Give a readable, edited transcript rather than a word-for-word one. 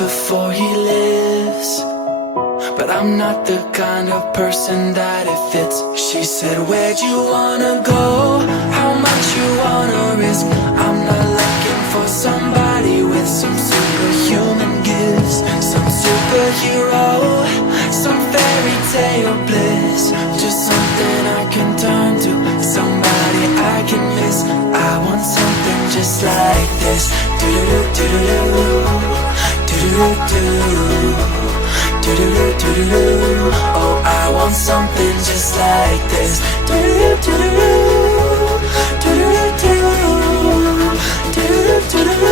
before he lives. But I'm not the kind of person that it fits. She said, where'd you wanna go? How much you wanna risk? I'm not looking for somebody with some superhuman gifts, some superhero, some fairy tale bliss. Just something I can turn to, somebody I can miss. I want something just like this. Do-do-do-do-do-do, do-do-do-do. Do-do-do-do-do-do. Oh, I want something just like this. Do-do-do-do-do, do-do-do-do, do-do-do-do.